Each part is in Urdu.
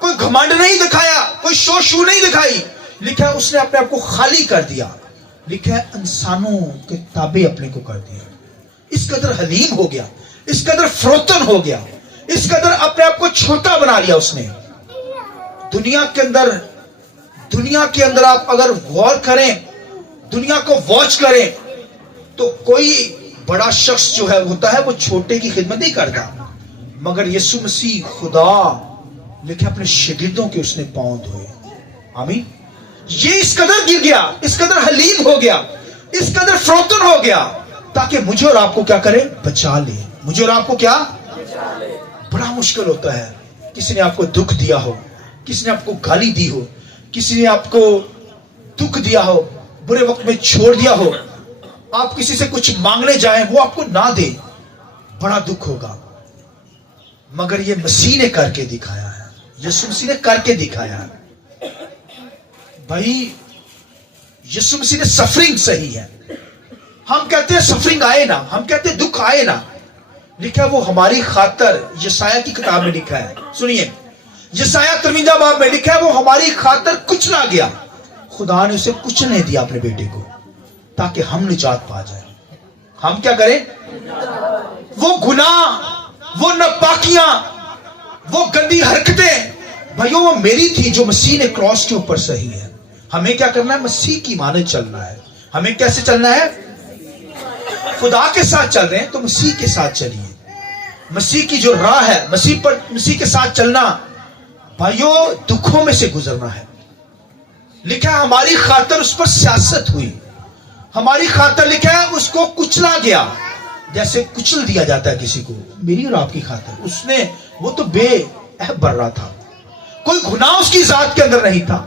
کوئی گھمنڈ نہیں دکھایا, کوئی شو شو نہیں دکھائی. لکھا ہے اس نے اپنے آپ کو خالی کر دیا. لکھا ہے انسانوں کے تابع اپنے کو کر دیا. اس قدر حلیم ہو گیا, اس قدر فروتن ہو گیا, اس قدر اپنے آپ کو چھوٹا بنا لیا اس نے. دنیا کے اندر آپ اگر غور کریں, دنیا کو واچ کریں, تو کوئی بڑا شخص جو ہے ہوتا ہے وہ چھوٹے کی خدمت نہیں کرتا, مگر یسوع مسیح خدا لکھے اپنے شاگردوں کے اس نے پاؤں دھوئے. آمین. یہ اس قدر گر گیا, اس قدر حلیم ہو گیا, اس قدر فروتن ہو گیا, تاکہ مجھے اور آپ کو کیا کرے, بچا لے. مجھے اور آپ کو کیا بچا لے. بڑا مشکل ہوتا ہے, کسی نے آپ کو دکھ دیا ہو, کسی نے آپ کو گالی دی ہو, کسی نے آپ کو دکھ دیا ہو, برے وقت میں چھوڑ دیا ہو, آپ کسی سے کچھ مانگنے جائیں وہ آپ کو نہ دے, بڑا دکھ ہوگا. مگر یہ مسیح نے کر کے دکھایا ہے, یسوع مسیح نے کر کے دکھایا ہے. بھائی یسوع مسیح نے سفرنگ صحیح ہے. ہم کہتے ہیں سفرنگ آئے نا, ہم کہتے ہیں دکھ آئے نا. لکھا ہے وہ ہماری خاطر, یسایہ کی کتاب میں لکھا ہے, سنیے, یسایہ 53 باب میں لکھا ہے وہ ہماری خاطر کچلا گیا. خدا نے اسے کچلنے دیا اپنے بیٹے کو, تاکہ ہم نجات پا جائیں. ہم کیا کریں؟ وہ گناہ, وہ ناپاکیاں, وہ گندی حرکتیں بھائیوں وہ میری تھی جو مسیح نے کراس کے اوپر صحیح ہے. ہمیں کیا کرنا ہے؟ مسیح کی مانند چلنا ہے. ہمیں کیسے چلنا ہے؟ خدا کے ساتھ چل رہے ہیں تو مسیح کے ساتھ چلیے. مسیح کی جو راہ ہے, مسیح کے ساتھ چلنا بھائیوں دکھوں میں سے گزرنا ہے. لکھا ہے ہماری خاطر اس پر سیاست ہوئی, ہماری خاطر لکھا ہے اس کو کچلا گیا, جیسے کچل دیا جاتا ہے کسی کو. میری اور آپ کی خاطر اس نے, وہ تو بے عیب بر رہا تھا, کوئی گناہ اس کی ذات کے اندر نہیں تھا,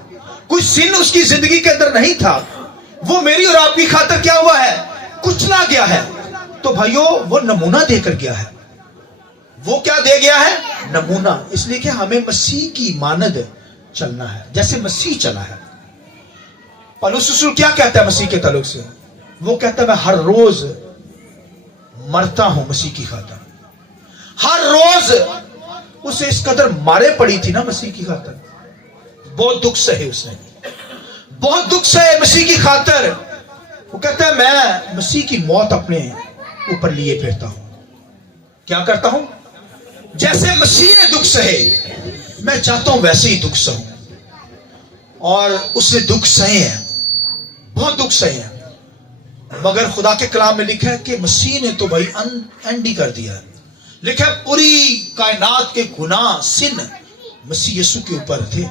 کوئی سن اس کی زندگی کے اندر نہیں تھا. وہ میری اور آپ کی خاطر کیا ہوا ہے؟ کچلا گیا ہے. تو بھائیوں وہ نمونہ دے کر گیا ہے. وہ کیا دے گیا ہے؟ نمونہ. اس لیے کہ ہمیں مسیح کی مانند چلنا ہے جیسے مسیح چلا ہے. پولس رسول کیا کہتا ہے مسیح کے تعلق سے؟ وہ کہتا ہے میں ہر روز مرتا ہوں مسیح کی خاطر. ہر روز اسے اس قدر مارے پڑی تھی نا مسیح کی خاطر, بہت دکھ سہے اس نے, بہت دکھ سہے مسیح کی خاطر. وہ کہتا ہے میں مسیح کی موت اپنے اوپر لیے پھرتا ہوں. کیا کرتا ہوں؟ جیسے مسیح نے دکھ سہے میں چاہتا ہوں ویسے ہی دکھ سہوں. اور اس نے دکھ سہے ہیں, بہت دکھ سہے ہیں. مگر خدا کے کلام میں لکھا ہے کہ مسیح نے تو بھائی اینڈ ہی کر دیا ہے. لکھا ہے پوری کائنات کے گناہ سن مسیح یسوع کے اوپر تھے.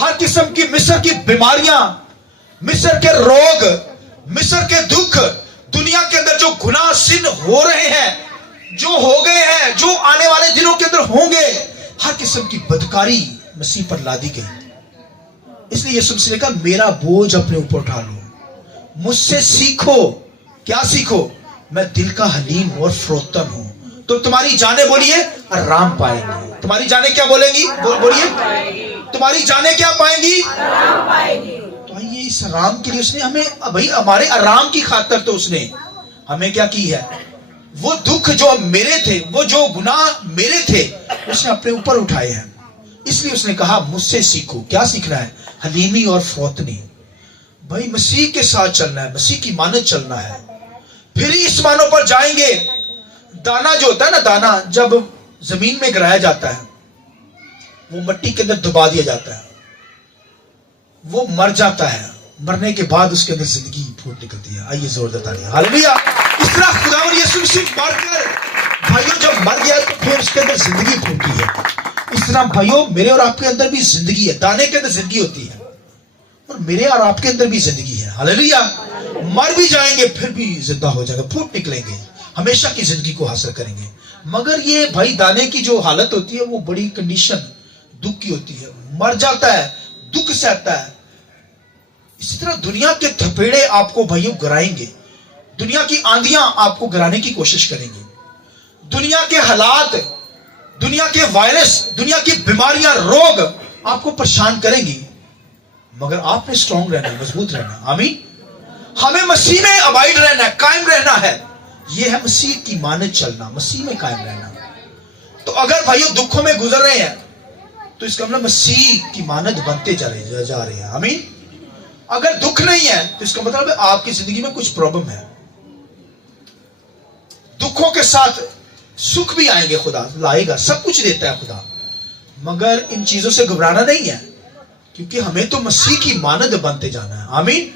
ہر قسم کی مصر کی بیماریاں, مصر کے روگ, مصر کے دکھ, دنیا کے اندر جو گناہ سن ہو رہے ہیں, جو ہو گئے ہیں, جو آنے والے دنوں کے اندر ہوں گے, ہر قسم کی بدکاری مسیح پر لادی گئی. اس لیے یسوع مسیح نے کہا میرا بوجھ اپنے اوپر اٹھا لو, مجھ سے سیکھو. کیا سیکھو؟ میں دل کا حلیم اور فروتن ہوں, تو تمہاری جانیں بولیے آرام پائیں گی. تمہاری جانیں کیا بولیں گی؟ بولیے تمہاری جانیں کیا پائیں گی؟ آرام پائیں گی. تو یہ اس آرام کے لیے اس نے ہمیں, بھائی ہمارے آرام کی خاطر تو اس نے ہمیں کیا کی ہے؟ وہ دکھ جو میرے تھے, وہ جو گناہ میرے تھے, اس نے اپنے اوپر اٹھائے ہیں. اس لیے اس نے کہا مجھ سے سیکھو. کیا سیکھنا ہے؟ حلیمی اور فروتنی. بھائی مسیح کے ساتھ چلنا ہے, مسیح کی مانند چلنا ہے, پھر اس مانوں پر جائیں گے. دانا جو ہوتا ہے نا, دانا جب زمین میں گرایا جاتا ہے وہ مٹی کے اندر دبا دیا جاتا ہے, وہ مر جاتا ہے. مرنے کے بعد اس کے اندر زندگی پھوٹ نکلتی ہے. آئیے زور دیتا نہیں ہاللیلویا. اس طرح خداوند یسوع مسیح مر کر بھائیوں جب مر گیا تو پھر اس کے اندر زندگی پھوٹی ہے. اس طرح بھائیوں میرے اور آپ کے اندر بھی زندگی ہے. دانے کے اندر زندگی ہوتی ہے اور میرے اور آپ کے اندر بھی زندگی ہے. ہاللیلویا. مر بھی جائیں گے پھر بھی زندہ ہو جائیں گے, پھوٹ نکلیں گے, ہمیشہ کی زندگی کو حاصل کریں گے. مگر یہ بھائی دانے کی جو حالت ہوتی ہے وہ بڑی کنڈیشن دکھ کی ہوتی ہے. مر جاتا ہے, دکھ سہتا ہے. اسی طرح دنیا کے تھپیڑے آپ کو بھائیوں گرائیں گے, دنیا کی آندیاں آپ کو گرانے کی کوشش کریں گے, دنیا کے حالات, دنیا کے وائرس, دنیا کی بیماریاں, روگ آپ کو پریشان کریں گی. مگر آپ نے اسٹرانگ رہنا ہے, مضبوط رہنا ہے. آمین. ہمیں مسیح میں ابائڈ رہنا ہے, قائم رہنا ہے. یہ ہے مسیح کی مانند چلنا, مسیح میں قائم رہنا. تو اگر بھائیوں دکھوں میں گزر رہے ہیں تو اس کا مطلب مسیح کی مانند بنتے جا رہے ہیں. آمین. اگر دکھ نہیں ہے تو اس کا مطلب ہے آپ کی زندگی میں کچھ پرابلم ہے. دکھوں کے ساتھ سکھ بھی آئیں گے, خدا لائے گا, سب کچھ دیتا ہے خدا, مگر ان چیزوں سے گھبرانا نہیں ہے, کیونکہ ہمیں تو مسیح کی مانند بنتے جانا ہے. آمین.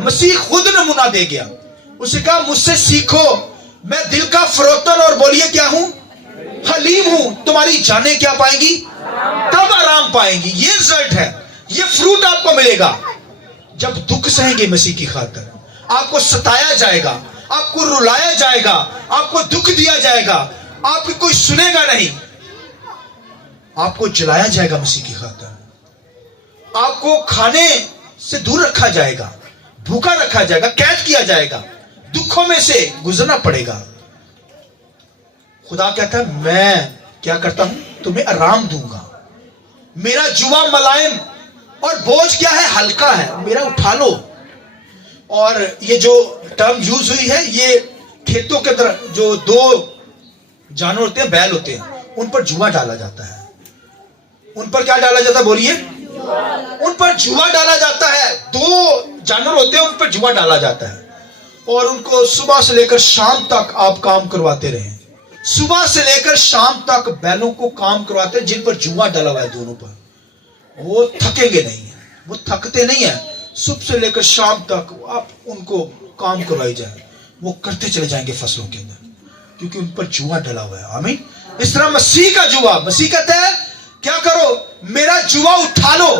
مسیح خود نمونہ دے گیا, اسے کہا مجھ سے سیکھو, میں دل کا فروتن اور بولیے کیا ہوں, حلیم ہوں, تمہاری جانیں کیا پائیں گی, تب آرام پائیں گی. یہ رزلٹ ہے, یہ فروٹ آپ کو ملے گا جب دکھ سہیں گے مسیح کی خاطر. آپ کو ستایا جائے گا, آپ کو رلایا جائے گا, آپ کو دکھ دیا جائے گا, آپ کی کوئی سنے گا نہیں, آپ کو جلایا جائے گا مسیح کی خاطر, آپ کو کھانے سے دور رکھا جائے گا, بھوکا رکھا جائے گا, قید کیا جائے گا, دکھوں میں سے گزرنا پڑے گا. خدا کہتا ہے میں کیا کرتا ہوں, تمہیں آرام دوں گا, میرا جوا ملائم اور بوجھ کیا ہے, ہلکا ہے, میرا اٹھا لو. اور یہ جو ٹرم یوز ہوئی ہے, یہ کھیتوں کے اندر جو دو جانور ہوتے ہیں, بیل ہوتے ہیں, ان پر جوا ڈالا جاتا ہے. ان پر کیا ڈالا جاتا ہے, بولیے, ان پر جوا ڈالا جاتا ہے. دو جانور ہوتے ہیں, ان پر جوا ڈالا جاتا ہے, اور ان کو صبح سے لے کر شام تک آپ کام کرواتے رہیں. صبح سے لے کر شام تک بیلوں کو کام کرواتے ہیں جن پر جوا ڈالا ہوا ہے دونوں پر. وہ تھکیں گے نہیں ہیں, وہ تھکتے نہیں ہیں. صبح سے لے کر شام تک آپ ان کو کام کروائی جائے, وہ کرتے چلے جائیں گے فصلوں کے اندر, کیونکہ ان پر جوا ڈلا ہوا ہے. آمین. اس طرح مسیح کا جوا, مسیح کہتا ہے کیا کرو, میرا جوا اٹھا لو,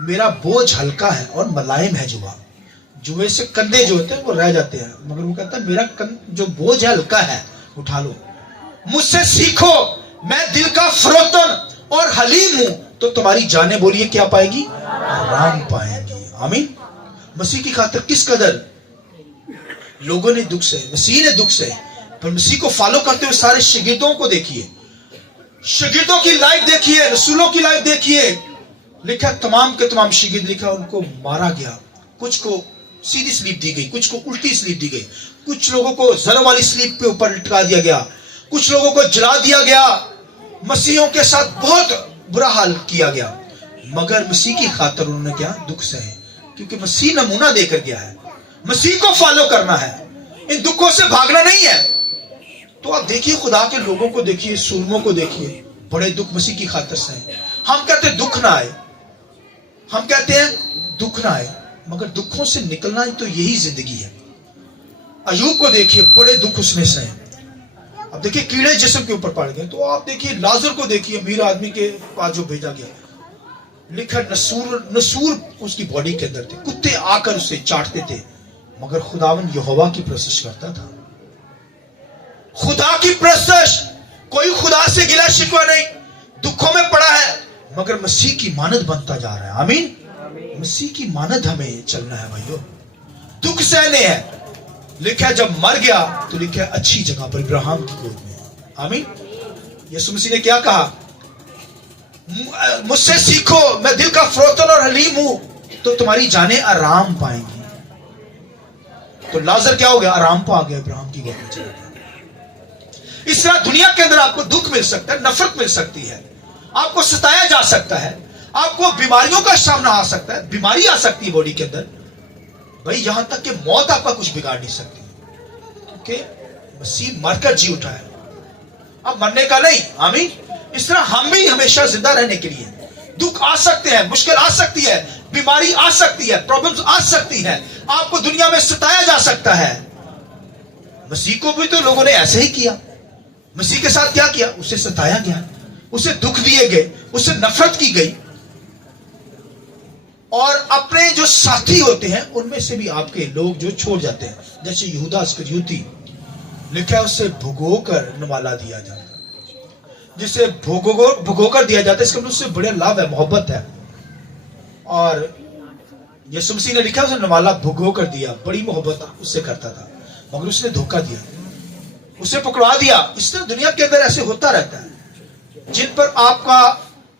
میرا بوجھ ہلکا ہے اور ملائم ہے. جوے سے کندھے جو ہوتے ہیں وہ رہ جاتے ہیں, مگر وہ کہتا ہے میرا جو بوجھ ہے ہلکا ہے, اٹھا لو. مجھ سے سیکھو, میں دل کا فروتن اور حلیم ہوں, تو تمہاری جانیں بولیے کیا پائے گی, آرام پائیں گی. آمین. مسیح کی خاطر کس قدر لوگوں نے دکھ سے, مسیح نے دکھ سے, پر مسیح کو فالو کرتے ہوئے سارے شاگردوں کو دیکھیے, شاگردوں کی لائف دیکھیے, رسولوں کی لائف دیکھیے. لکھا تمام کے تمام شاگرد, لکھا ان کو مارا گیا, کچھ کو سیدھی سلیپ دی گئی, کچھ کو الٹی سلیپ دی گئی, کچھ لوگوں کو زر والی سلیپ پہ اوپر لٹکا دیا گیا, کچھ لوگوں کو جلا دیا گیا. مسیحوں کے ساتھ بہت برا حال کیا گیا, مگر مسیح کی خاطر انہوں نے کیا, دکھ سہے, کیونکہ مسیح نمونہ دے کر گیا ہے. مسیح کو فالو کرنا ہے, ان دکھوں سے بھاگنا نہیں ہے. تو آپ دیکھیے خدا کے لوگوں کو دیکھیے, سورموں کو دیکھیے, بڑے دکھ مسیح کی خاطر سہے. ہم کہتے ہیں دکھ نہ آئے, ہم کہتے ہیں دکھ نہ آئے, مگر دکھوں سے نکلنا ہی تو یہی زندگی ہے. ایوب کو دیکھیے, بڑے دکھ اس نے سہے. اب دیکھیے کیڑے جسم کے اوپر پڑ گئے, تو آپ دیکھیے لازر کو دیکھیے, امیر آدمی کے پاس جو بھیجا گیا, لکھا نسور اس کی باڈی کے اندر تھے, کتے آ کر اسے چاٹتے تھے, مگر خداوند یہوہ کی پرستش کرتا تھا. خدا کی پرستش, کوئی خدا سے گلا شکوہ نہیں, دکھوں میں پڑا ہے, مگر مسیح کی مانند بنتا جا رہا ہے. آمین. مسیح کی مانند ہمیں چلنا ہے بھائیو, دکھ سہنے ہیں. لکھا جب مر گیا تو لکھا اچھی جگہ پر ابراہیم کی گود میں. آمین. یسوع مسیح نے کیا کہا, مجھ سے سیکھو, میں دل کا فروتن اور حلیم ہوں, تو تمہاری جانیں آرام پائیں گی. تو لازر کیا ہو گیا, آرام پا گیا, ابراہیم کی گود میں چلا گیا. اس طرح دنیا کے اندر آپ کو دکھ مل سکتا ہے, نفرت مل سکتی ہے, آپ کو ستایا جا سکتا ہے, آپ کو بیماریوں کا سامنا آ سکتا ہے, بیماری آ سکتی ہے باڈی کے اندر. بھائی یہاں تک کہ موت آپ کا کچھ بگاڑ نہیں سکتی, کیونکہ مسیح مر کر جی اٹھا ہے, اب مرنے کا نہیں. آمین. اس طرح ہم بھی ہمیشہ زندہ رہنے کے لیے, دکھ آ سکتے ہیں, مشکل آ سکتی ہے, بیماری آ سکتی ہے, پرابلمز آ سکتی ہے, آپ کو دنیا میں ستایا جا سکتا ہے. مسیح کو بھی تو لوگوں نے ایسے ہی کیا. مسیح کے ساتھ کیا کیا, اسے ستایا گیا, اسے دکھ دیے گئے, اسے نفرت کی گئی. اور اپنے جو ساتھی ہوتے ہیں ان میں سے بھی آپ کے لوگ جو چھوڑ جاتے ہیں, جیسے یہودا اسکریوتی, لکھا اسے بھگو کر نوالا دیا جاتا, جسے بھگو کر دیا جاتا ہے, اس کا مطلب اس سے بڑے لو ہے, محبت ہے. اور یسوع مسیح نے لکھا اسے نوالا بھگو کر دیا, بڑی محبت اس سے کرتا تھا, مگر اس نے دھوکہ دیا, اسے پکڑوا دیا. اس طرح دنیا کے اندر ایسے ہوتا رہتا ہے, جن پر آپ کا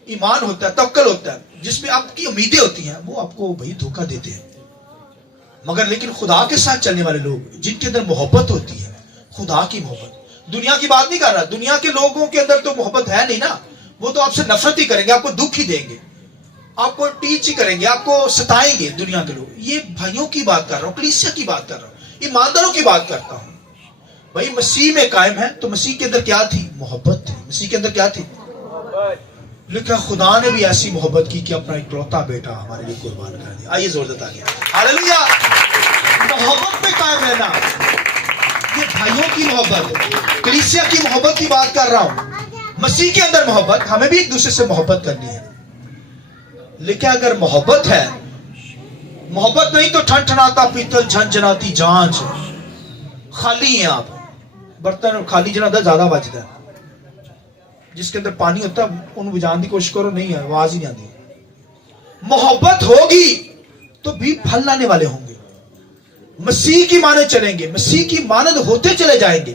ایمان ہوتا ہے, توکل ہوتا ہے, جس میں آپ کی امیدیں ہوتی ہیں, وہ آپ کو بھائی دھوکہ دیتے ہیں. مگر لیکن خدا کے ساتھ چلنے والے لوگ, جن کے اندر محبت ہوتی ہے, خدا کی محبت, دنیا کی بات نہیں کر رہا, دنیا کے لوگوں کے اندر تو محبت ہے نہیں نا, وہ تو آپ سے نفرت ہی کریں گے, آپ کو دکھ ہی دیں گے, آپ کو ٹیچ ہی کریں گے, آپ کو ستائیں گے دنیا کے لوگ. یہ بھائیوں کی بات کر رہا ہوں, کلیسیا کی بات کر رہا ہوں, ایمانداروں کی بات کرتا ہوں. بھائی مسیح میں قائم ہے تو مسیح کے اندر کیا تھی؟ محبت تھی. مسیح کے اندر کیا تھی؟ لیکن خدا نے بھی ایسی محبت کی کہ اپنا اکلوتا بیٹا ہمارے لیے قربان کر دیا. آئیے زور دیتا گیا ہاللویا. محبت میں قائم رہنا, یہ بھائیوں کی محبت, کلیسیا کی محبت کی بات کر رہا ہوں. مسیح کے اندر محبت, ہمیں بھی ایک دوسرے سے محبت کرنی ہے. لیکن اگر محبت ہے, محبت نہیں تو ٹھن ٹھناتا پیتل جھنجھناتی جانچ, خالی ہیں آپ. برتن خالی جنا زیادہ بچتا ہے. جس کے اندر پانی ہوتا ہے ان بجھانے کی کوشش کرو, نہیں ہے, آواز ہی نہیں آتی. محبت ہوگی تو بھی پھل لانے والے ہوں گے. مسیح کی مانند چلیں گے, مسیح کی مانند ہوتے چلے جائیں گے.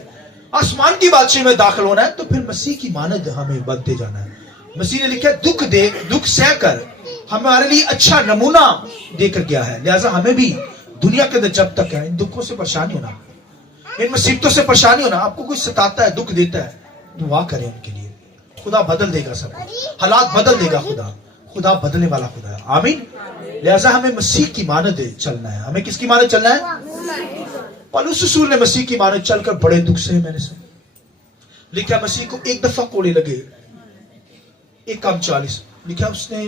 آسمان کی بادشاہی میں داخل ہونا ہے تو پھر مسیح کی مانند ہمیں بنتے جانا ہے. مسیح نے لکھا دکھ دے, دکھ سہ کر ہمارے لیے اچھا نمونہ دے کر گیا ہے. لہٰذا ہمیں بھی دنیا کے اندر جب تک ہے ان دکھوں سے پریشانی ہونا, ان مصیبتوں سے پریشانی ہونا. آپ کو کوئی ستاتا ہے, دکھ دیتا ہے, دعا کریں ان کے لیے. خدا بدل دے گا, سب حالات بدل دے گا. خدا بدلنے والا خدا ہے. آمین. لہٰذا ہمیں مسیح کی مانند چلنا ہے. ہمیں کس کی مانند چلنا ہے؟ پولس رسول نے مسیح کی مانند چل کر بڑے دکھ سے, میں نے سنا لکھا مسیح کو ایک دفعہ کوڑے لگے, 1:40. لکھا اس نے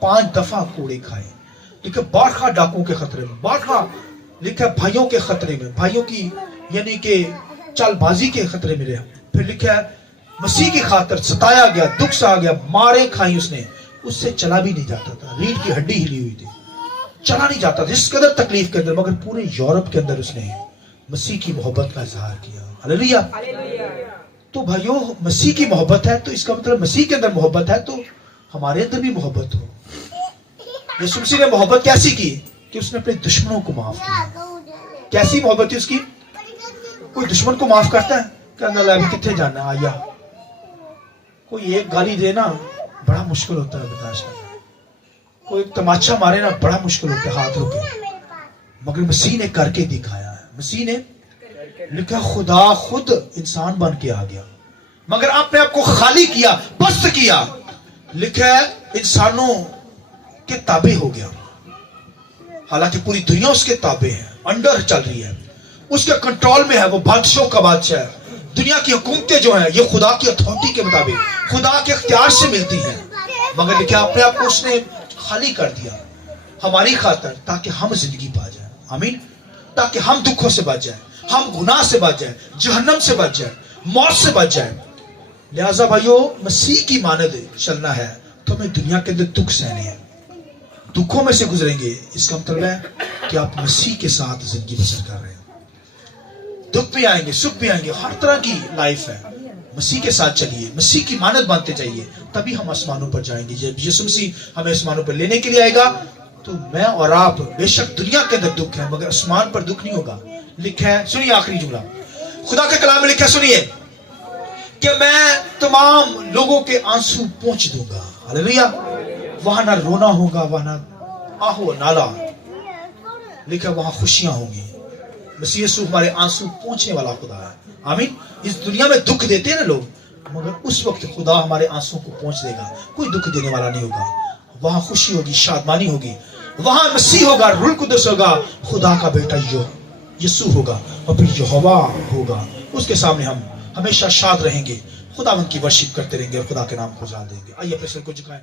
5 دفعہ کوڑے کھائے. لکھا بارہا ڈاکوں کے خطرے میں, بارہا لکھا بھائیوں کے خطرے میں, بھائیوں کی یعنی کہ چال بازی کے خطرے میں رہا. پھر لکھا مسیح کی خاطر ستایا گیا, دکھ سا گیا, مارے کھائی اس نے. اس سے چلا بھی نہیں جاتا تھا, ریڑھ کی ہڈی ہلی ہوئی تھی, چلا نہیں جاتا تھا اس قدر تکلیف کے اندر. مگر پورے یورپ کے اندر اس نے مسیح کی محبت کا اظہار کیا. ہاللویا. تو بھائیوں مسیح کی محبت ہے تو اس کا مطلب مسیح کے اندر محبت ہے تو ہمارے اندر بھی محبت ہو. یسوع مسیح نے محبت کیسی کی کہ اس نے اپنے دشمنوں کو معاف کیا. کیسی محبت تھی اس کی؟ کوئی دشمن کو معاف کرتا ہے کہ اللہ ابھی کتنے جانا ہے, آیا کوئی ایک گالی دینا بڑا مشکل ہوتا ہے برداشت کرنا, کوئی تماچا مارے نا بڑا مشکل ہوتا ہے ہاتھ روکے. مگر مسیح نے کر کے دکھایا ہے. مسیح نے لکھا خدا خود انسان بن کے آ گیا, مگر اپنے آپ کو خالی کیا, پست کیا. لکھا ہے انسانوں کے تابع ہو گیا. حالانکہ پوری دنیا اس کے تابع ہے, انڈر چل رہی ہے, اس کے کنٹرول میں ہے. وہ بادشاہوں کا بادشاہ ہے. دنیا کی حکومتیں جو ہیں یہ خدا کی اتھارٹی کے مطابق, خدا کے اختیار سے ملتی ہیں. مگر لکھا اپنے آپ کو اس نے خالی کر دیا ہماری خاطر, تاکہ ہم زندگی پا جائیں. آمین. تاکہ ہم دکھوں سے بچ جائیں, ہم گناہ سے بچ جائیں, جہنم سے بچ جائیں, موت سے بچ جائیں. لہٰذا بھائیو مسیح کی مانند چلنا ہے تو ہمیں دنیا کے اندر دکھ سہنے ہیں, دکھوں میں سے گزریں گے. اس کا مطلب ہے کہ آپ مسیح کے ساتھ زندگی بسر کر رہے ہیں. دکھ بھی آئیں گے, سکھ بھی آئیں گے, ہر طرح کی لائف ہے. مسیح کے ساتھ چلیے, مسیح کی مانند بنتے جائیے, تبھی ہم آسمانوں پر جائیں گے. جب یسوع مسیح ہمیں آسمانوں پر لینے کے لیے آئے گا تو میں اور آپ, بے شک دنیا کے اندر دکھ ہے مگر آسمان پر دکھ نہیں ہوگا. لکھا ہے, سنیے آخری جملہ خدا کے کلام میں لکھا ہے, سنیے کہ میں تمام لوگوں کے آنسو پوچھ دوں گا. ہاللویا. وہاں نہ رونا ہوگا, وہاں نہ آہو نالا. لکھا وہاں خوشیاں ہوں گی. مسیح یسوع ہمارے آنسو پوچھنے والا خدا ہے. آمین. اس دنیا میں دکھ دیتے ہیں نا لوگ, مگر اس وقت خدا ہمارے آنسو کو پوچھ دے گا. کوئی دکھ دینے والا نہیں ہوگا. وہاں خوشی ہوگی, شادمانی ہوگی. وہاں مسیح ہوگا, روح القدس ہوگا, خدا کا بیٹا یسوع ہوگا, اور پھر یہوہ ہوگا. اس کے سامنے ہم ہمیشہ شاد رہیں گے, خداوند کی ورشپ کرتے رہیں گے اور خدا کے نام کو جان دیں گے. آئیے اپنے سر کو جھکائیں.